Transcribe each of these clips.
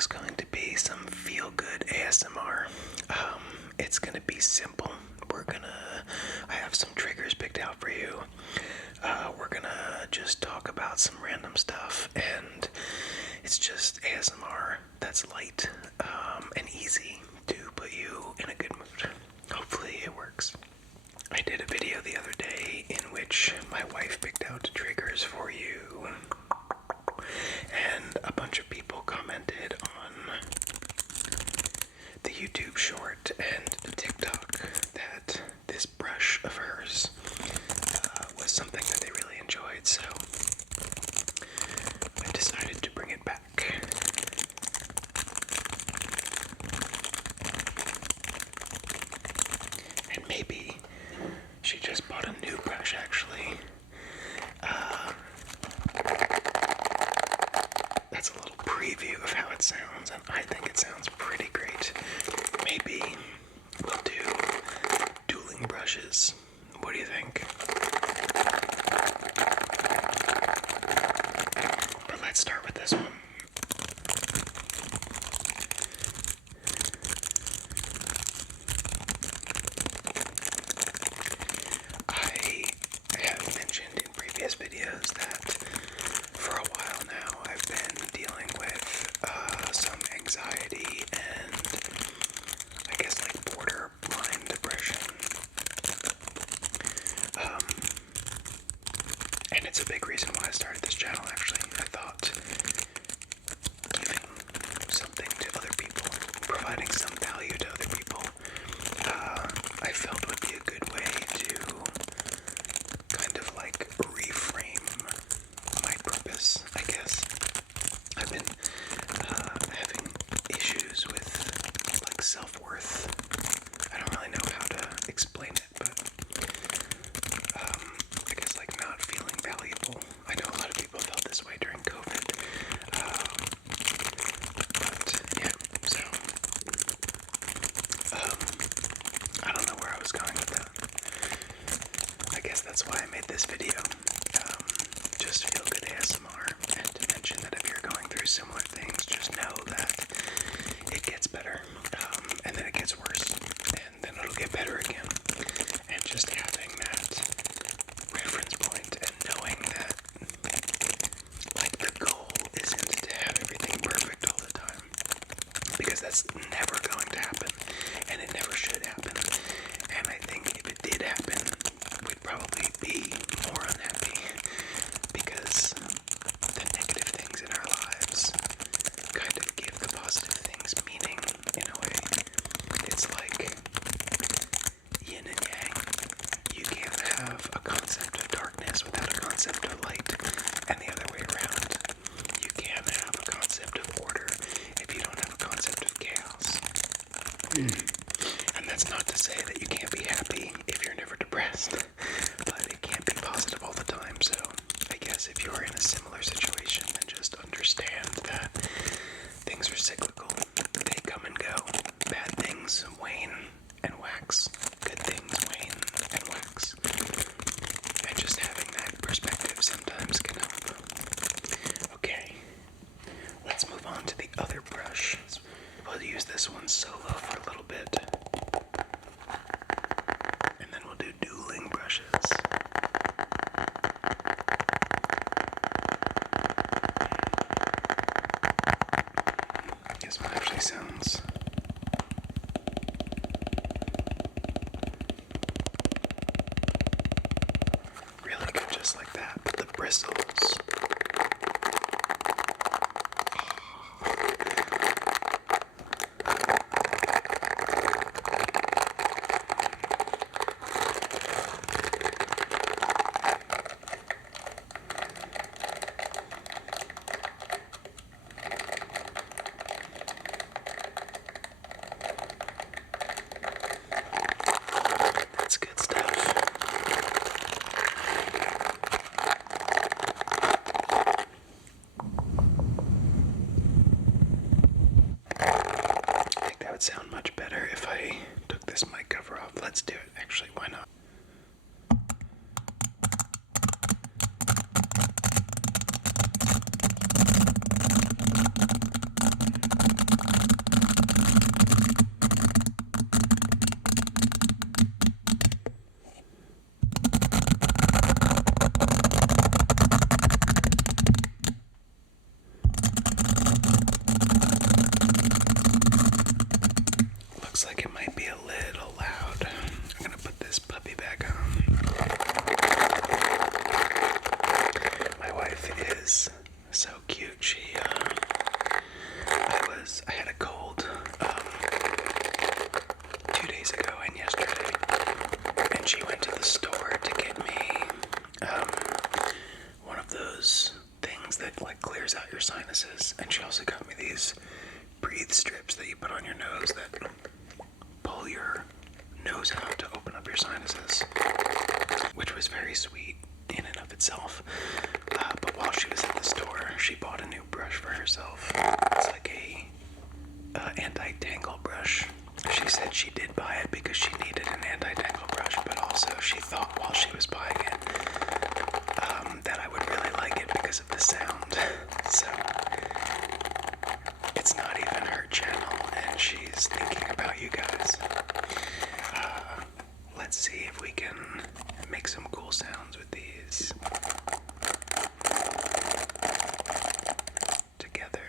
just going to be some feel-good ASMR. It's gonna be simple. I have some triggers picked out for you. We're gonna just talk about some random stuff, and it's just ASMR that's light and easy to put you in a good mood. Hopefully it works. I did a video the other day in which my wife picked out triggers for you, and a bunch of people commented on the YouTube short and the TikTok that this brush of hers was something that they really enjoyed, so I decided to bring it back. And maybe she just bought a new brush, actually. That's a little preview of how it sounds, and I think it sounds pretty great. Maybe we'll do dueling brushes. What do you think? But let's start with this one. I have mentioned in previous videos that for a while now I've been dealing with some anxiety and I guess like borderline depression. And it's a big reason why I started this channel, actually. I thought giving something to other people, providing some value to other people, I felt would be a good way to kind of like reframe my purpose, I guess. I've been having issues with like self-worth. I don't really know how to explain it, but I guess like not feeling valuable. I know a lot of people felt this way during COVID. But yeah, so I don't know where I was going with that. I guess that's why I made this video. Just feel good ASMR, and to mention that if you're going through similar things, just know that it gets better, and then it gets worse, and then it'll get better again. And just having that reference point and knowing that like the goal isn't to have everything perfect all the time, because that's never going to happen, and it never should happen. And I think if it did happen, we'd probably be more unhappy, because the negative things in our lives kind of give the positive things meaning in a way. It's like yin and yang. You can't have a concept of darkness without a concept of light, and the other way around. You can't have a concept of order if you don't have a concept of chaos. And that's not to say that you can't be happy if you're never depressed, but it can't be positive all the time. So I guess if you're in a similar situation, then just understand that things are cyclical. They come and go. Bad things wane and wax. Good things wane and wax. And just having that perspective sometimes can help. Okay, let's move on to the other brush. We'll use this one solo for a little bit. And then we'll do dueling brushes. This one actually sounds really good just like that, but the bristles. That's good stuff. I think that would sound much better if I took this mic cover off. Let's do it. Actually, why not? looks like it might be a little loud. I'm gonna put this puppy back on. My wife is so cute. I had a cold 2 days ago and yesterday, and she went to the store to get me one of those things that like clears out your sinuses, and she also got me these breathe strips that you put on your nose that pull your nose out to open up your sinuses, which was very sweet in and of itself. But while she was at the store, she bought a new brush for herself. It's like a anti-tangle brush. She said she did buy it because she needed an anti-tangle brush, but also she thought while she was buying it that I would really like it because of the sound. So it's not even her channel, and she's thinking about you guys. Let's see if we can make some cool sounds with these together.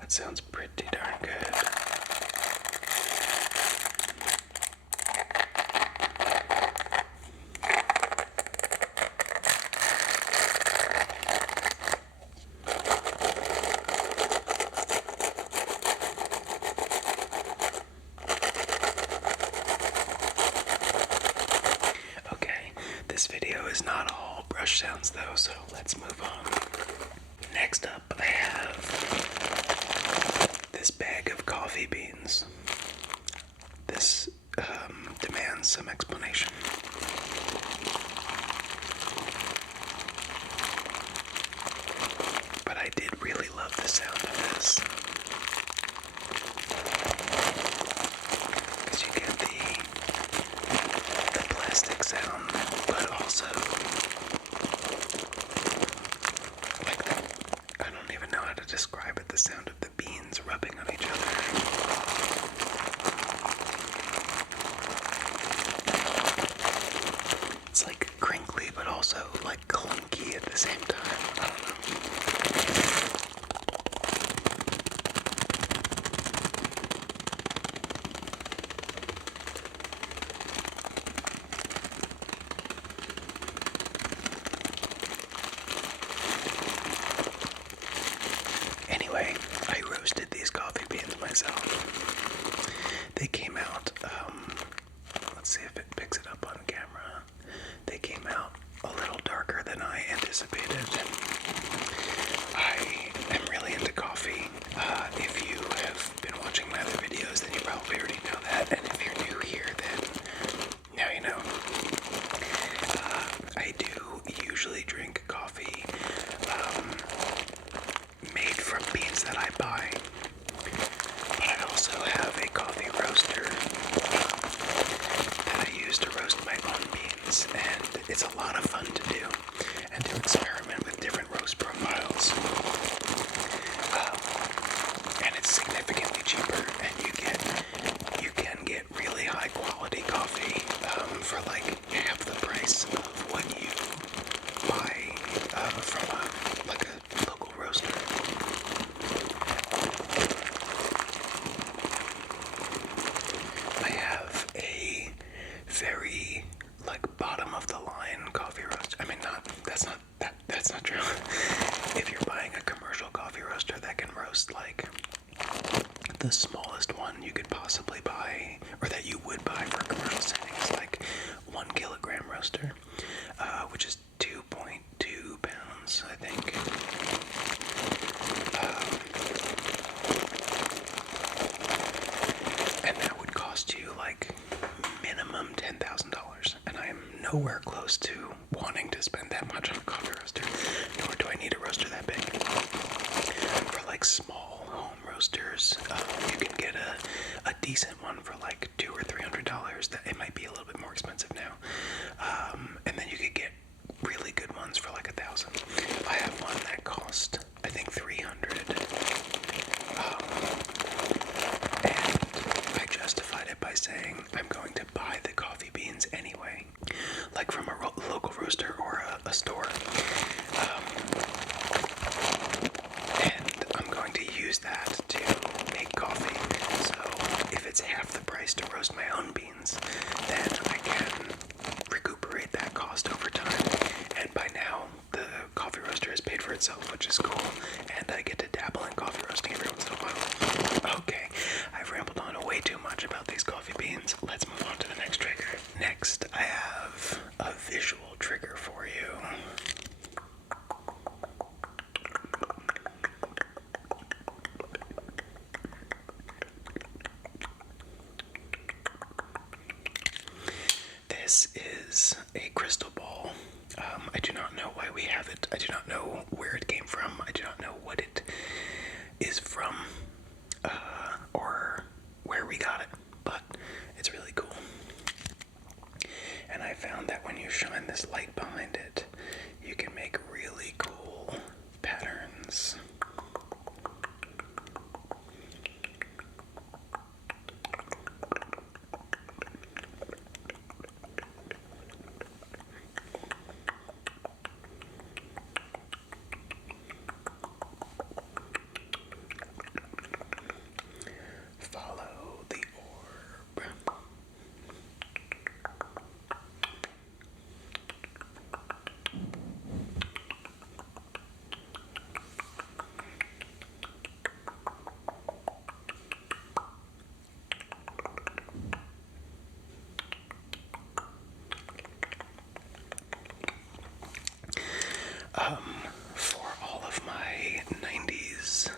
That sounds pretty darn good. Okay, this video is not all brush sounds though, so let's move on. Next up, I have this bag of coffee beans. This demands some explanation. But I did really love the sound of this. Because you get the plastic sound, but also like I don't even know how to describe it, the sound of the beans rubbing on each other. It's like crinkly, but also like clunky at the same time. I don't know. Anyway, I roasted these coffee beans myself. They came out, let's see if it picks it up on camera. They came out a little darker than I anticipated. I am really into coffee. If you have been watching my other videos, then you probably already know that. And if you're new here, then now you know. I do usually drink coffee made from beans that I buy. But I also have a coffee roaster that I use to roast my own beans, and it's a lot of fun to do and to experiment with different roast profiles. And it's significantly cheaper, and you can get really high quality coffee for like half the price of what you buy from a local roaster. I have a very bottom of the line coffee roaster. I mean, that's not true. If you're buying a commercial coffee roaster that can roast like the smallest one you could possibly buy, or that you would buy for commercial settings, like 1 kilogram roaster, which is 2.2 pounds, I think. And that would cost you like minimum $10,000, and I am nowhere close to wanting to spend that much on a coffee roaster, nor do I need a roaster that big. For like small home roasters, you can get a decent one for like $200 or $300. That it might be a little bit more expensive now, and then you could get really good ones for like $1,000. I have one that cost I think $300, and I justified it by saying I'm going to buy the coffee beans anyway, like from a local roaster or a store, and I'm going to use that to make coffee. So if it's half the price to roast my own beans, then I can recuperate that cost over time. And by now, the coffee roaster has paid for itself, which is cool, and I get to dabble in coffee roasting every once in a while. Okay, I've rambled on way too much about these coffee beans. Let's move on to the next trigger. Next, I have a visual trigger for you. This is a crystal ball. I do not know why we have it. I do not know where it came from. I do not know what it is from, or where we got it, but it's really cool. And I found that when you shine this light behind it, you can make really cool patterns. Follow the orb. For all of my 90s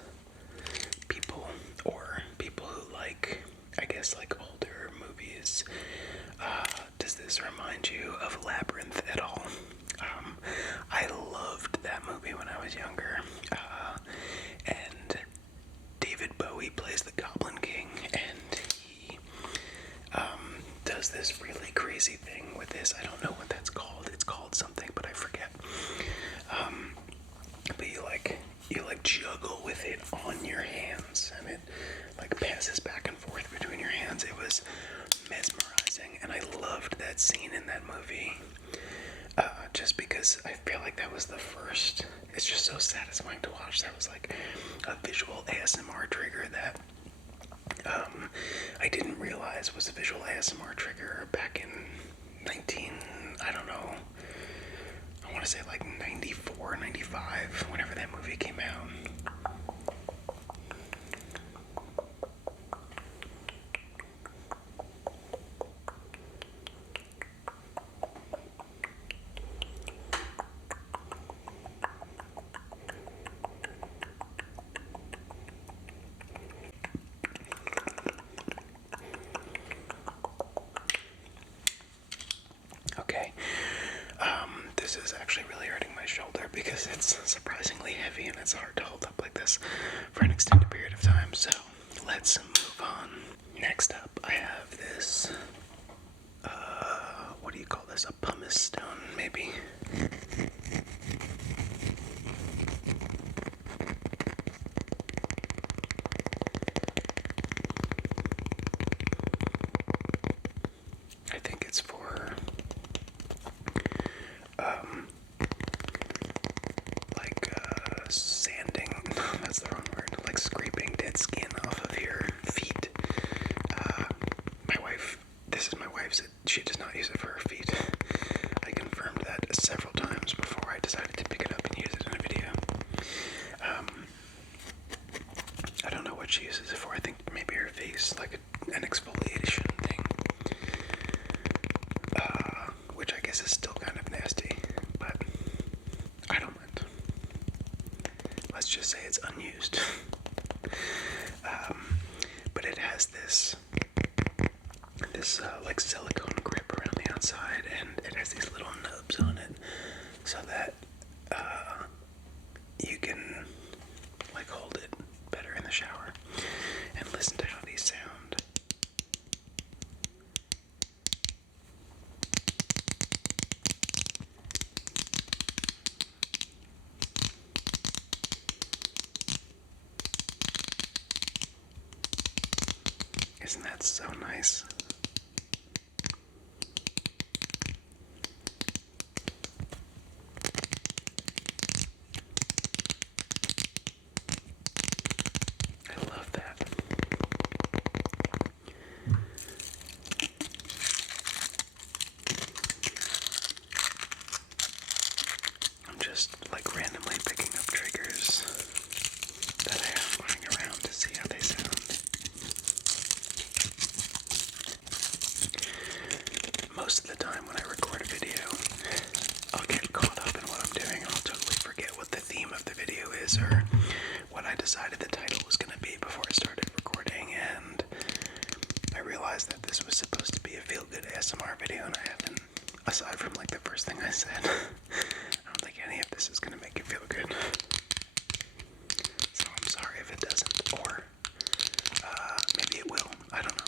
people, or people who like, I guess, like older movies, does this remind you of Labyrinth at all? I loved that movie when I was younger, and David Bowie plays the Goblin King, and he does this really crazy thing with this. I don't know what that's called. It's called something, but I forget. But you juggle with it on your hands, and it like passes back and forth between your hands. It was mesmerizing, and I loved that scene in that movie. Just because I feel like that was the first. It's just so satisfying to watch. That was like a visual ASMR trigger that I didn't realize was a visual ASMR trigger back in I want to say like 94, 95, whenever that movie came out. Okay, this is actually really hurting my shoulder because it's surprisingly heavy and it's hard to hold up like this for an extended period of time, so let's move on. Next up, I have this, what do you call this, a pumice stone, maybe? I think it's for sanding, that's the wrong word, like scraping dead skin off of your feet. This is my wife's, she does not use it for her feet. I confirmed that several times before I decided to pick it up and use it in a video. I don't know what she uses it for. I think maybe her face, like an exfoliation thing. Which I guess is still kind of nasty, but I don't mind. Let's just say it's unused. But it has this like silicone grip around the outside. inside, and it has these little nubs on it so that you can like hold it better in the shower and listen to how these sound. Isn't that so nice? I love that. I'm just like randomly picking up triggers that I have lying around to see how they sound. Most of the time when I record a video, I'll get caught up in what I'm doing and I'll totally forget what the theme of the video is or what I decided the title was going to be before I started recording, and I realized that this was supposed to be a feel-good ASMR video, and I haven't, aside from like the first thing I said, I don't think any of this is going to make you feel good. So I'm sorry if it doesn't, or maybe it will, I don't know.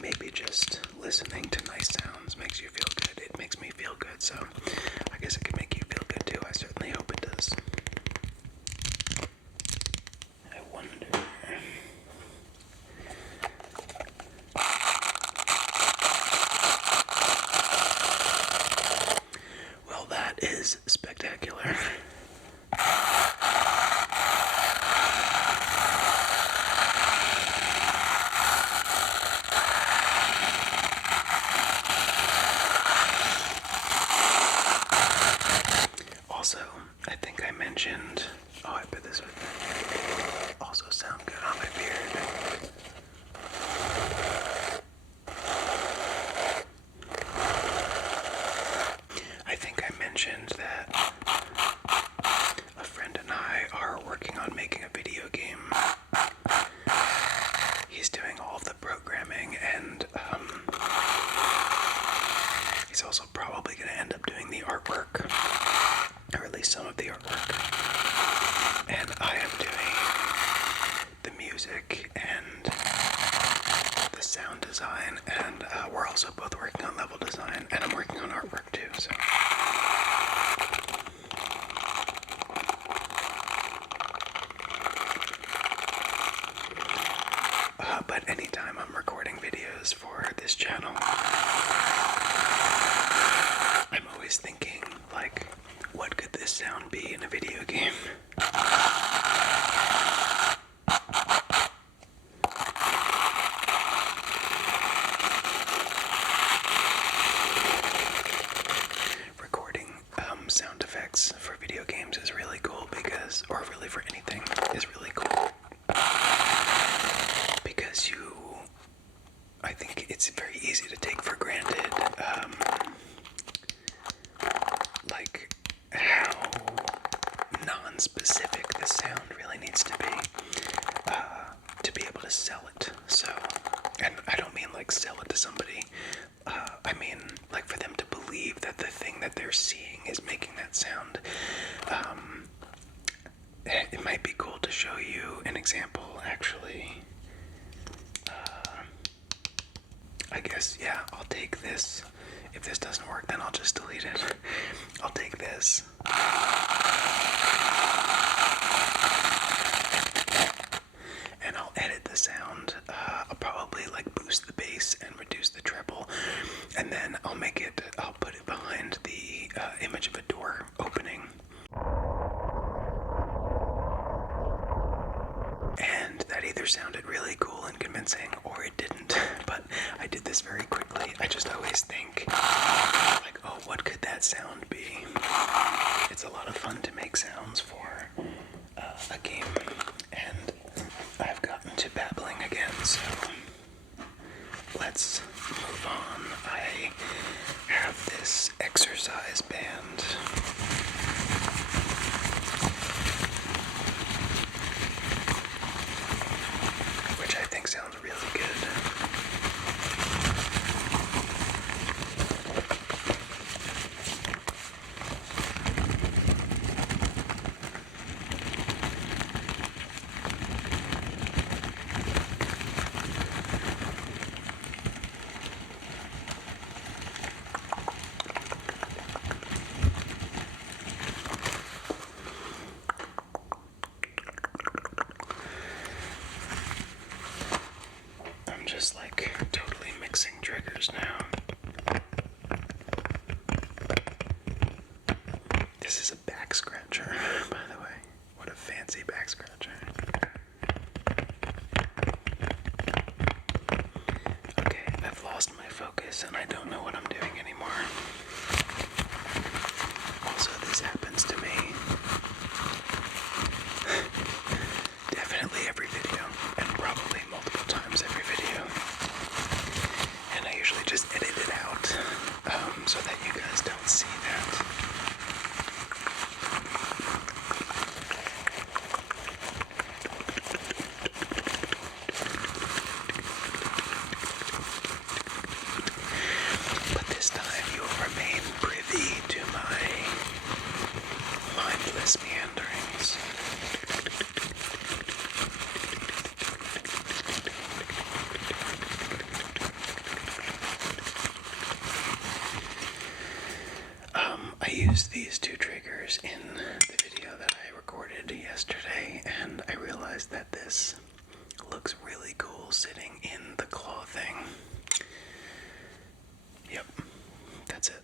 Maybe just listening to nice sounds makes you feel good. It makes me feel good, so I guess it can make you feel good too. I certainly hope it does. I wonder. Well, that is spectacular. Also, I think I mentioned, I bet this would also sound good on my beard. I think I mentioned that a friend and I are working on making a video game. He's doing all of the programming, and he's also probably going to end up doing the artwork, or at least some of the artwork. And I am doing the music and the sound design, and we're also both working on level design, and I'm working on artwork too, so. But anytime I'm recording videos for this channel, I'm always thinking, like, what could this sound be in a video game? Recording sound effects for video games is really cool because, or really for anything, is really cool. Because I think it's very easy to take for granted, like how non-specific the sound really needs to be able to sell it. So, and I don't mean like sell it to somebody, I mean like for them to believe that the thing that they're seeing is making that sound. It might be cool to show you an example, actually. I guess, yeah, I'll take this. If this doesn't work, then I'll just delete it. I'll take this. And I'll edit the sound. I'll probably like boost the bass and reduce the treble. And then I'll put it behind the image of a door opening. And that either sounded really cool and convincing or it didn't. But I did this very quickly. I just always think, like, oh, what could that sound be? It's a lot of fun to make sounds for a game. And I've gotten to babbling again, so let's move on. I have this exercise band. Which I think sounds really good. This is a back scratcher, by the way. What a fancy back scratcher. Okay, I've lost my focus and I don't know what I'm doing anymore. Also, this happens to me definitely every video, and probably multiple times every video. And I usually just edit it out so that you guys don't see that. But this time you will remain privy to my mindless meanderings. I used these two triggers in the video that I recorded yesterday, and I realized that this looks really cool sitting in the claw thing. Yep, that's it.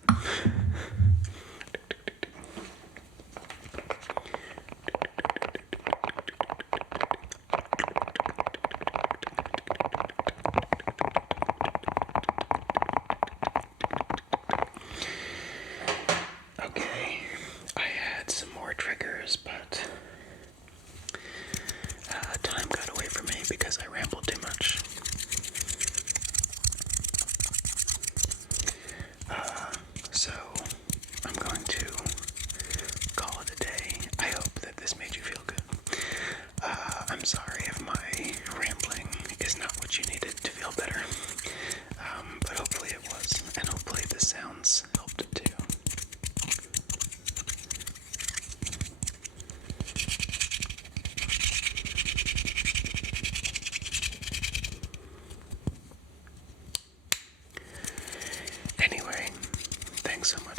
Okay, I had some more triggers, but time got away from me because I rambled too much. So I'm going to call it a day. I hope that this made you feel good. I'm sorry if my rambling is not what you needed to feel better, but hopefully it was, and hopefully the sounds helped too. Anyway, thanks so much